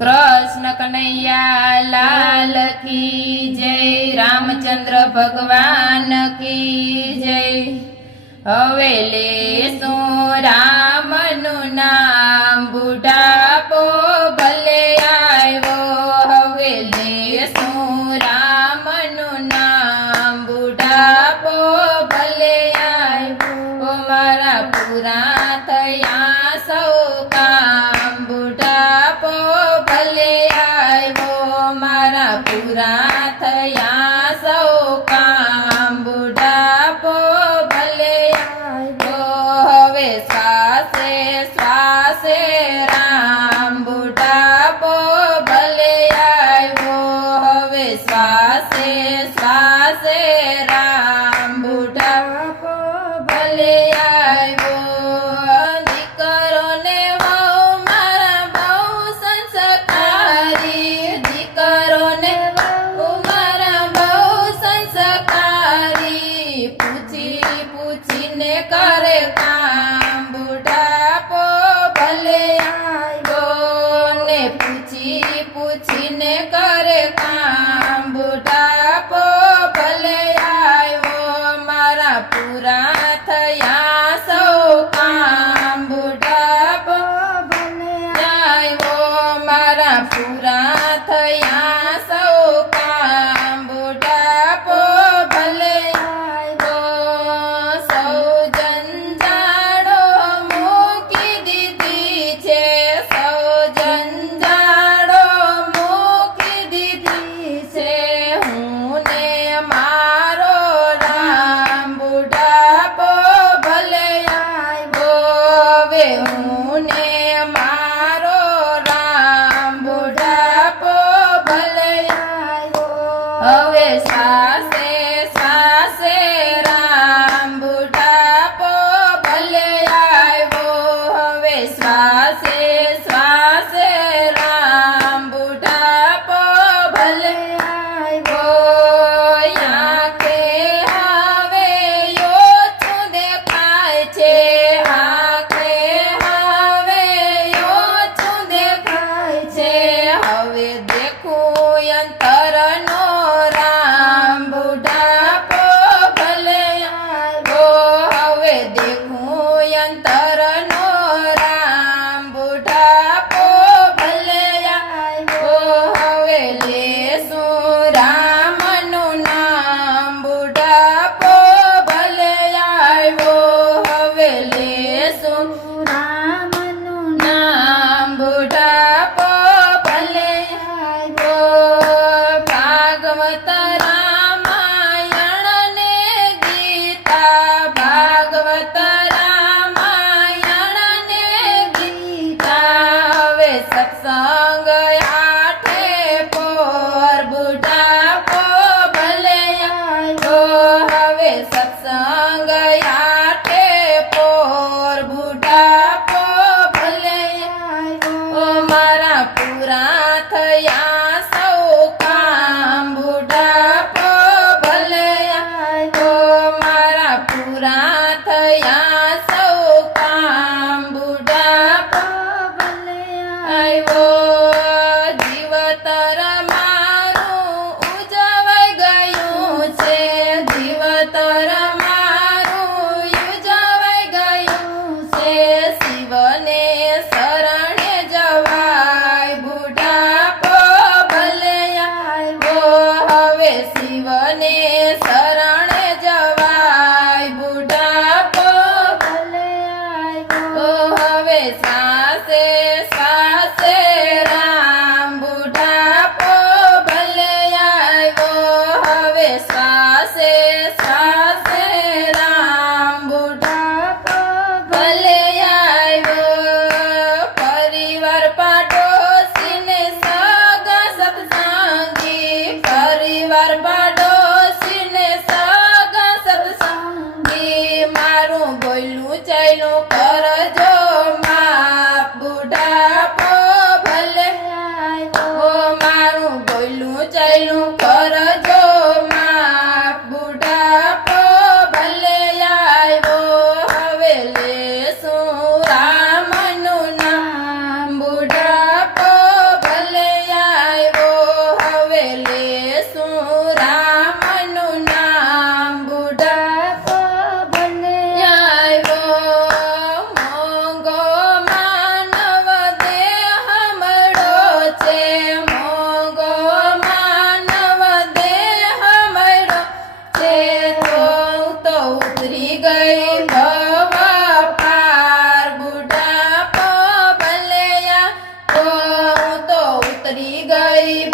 कृष्ण कन्हैया लाल की जय, रामचंद्र भगवान की जय। हवे लेशो रामनु नाम, बुढ़ापो भले आव्यो। हवे लेशो रामनु नाम, बुढ़ापो भले आव्यो। मारा पूरा थया सौ काम, बुढ़ापो भले आव्यो। मारा पूरा थया सौ काम, बुढ़ापो भले आव्यो। हवे श्वासे श्वासे राम, बुढ़ापो भले आव्यो। हवे श्वासे श्वासे राम, बुढ़ापो भले आव्यो। दीकरोने वहू मारा बहु संस्कारी, दीकरोने वहू मारा बहु संस्कारी। पूछी पूछीने करे काम, बुढ़ापो भले आव्यो। ने पूछी पूछीने करे काम, बुढ़ापो भले आव्यो। मारा पूरा थया सौ काम, बुढ़ापो भले आव्यो। मारा पूरा थया सौ काम, बुढ़ापो भले आव्यो। सौ जंजाड़ो मूकी दीधी छे, सौ जंजाड़ो मूकी दीधी छे। हूँ ने मारो राम, बुढ़ापो भले आव्यो। वे हूँ ने मारो राम, बुढ़ापो भले आव्यो। हवे श्वासे श्वासे राम, बुढ़ापो भले आव्यो। हवे श्वासे श्वासे राम, बुढ़ापो भले आव्यो। आंखे हवे ओछुं देखाय छे, आंखे हवे ओछुं देखाय छे। हवे देखूं अंतरनो राम, बुढ़ापो भले आव्यो। हवे देखूं अंतरनो राम, बुढ़ापो भले आव्यो। हवे लेशुं रामनु नाम, बुढ़ापो भले आव्यो। हवे लेशुं रामनु नाम, बुढ़ापो भले आव्यो। भागवत रामायण ने गीता, भागवत रामायण ने गीता। हवे सत्संग आठे पोर, बुढ़ापो भले आव्यो। हवे सत्संग आठे पोर, बुढ़ापो भले आव्यो। मारा पूरा थया सौ काम, बुढ़ापो भले आव्यो। मारा पूरा थया सौ काम, बुढ़ापो भले आव्यो। जीवतर मारू उजवाई गयुं छे, जीवतर मारू उजवाई गयुं छे। शिवने शरणे जवाय, बुढ़ापो भले आव्यो। हवे शिवने शरणे जवाय, बुढ़ापो भले आव्यो। हवे श्वासे श्वासे ઉતરી ગઈ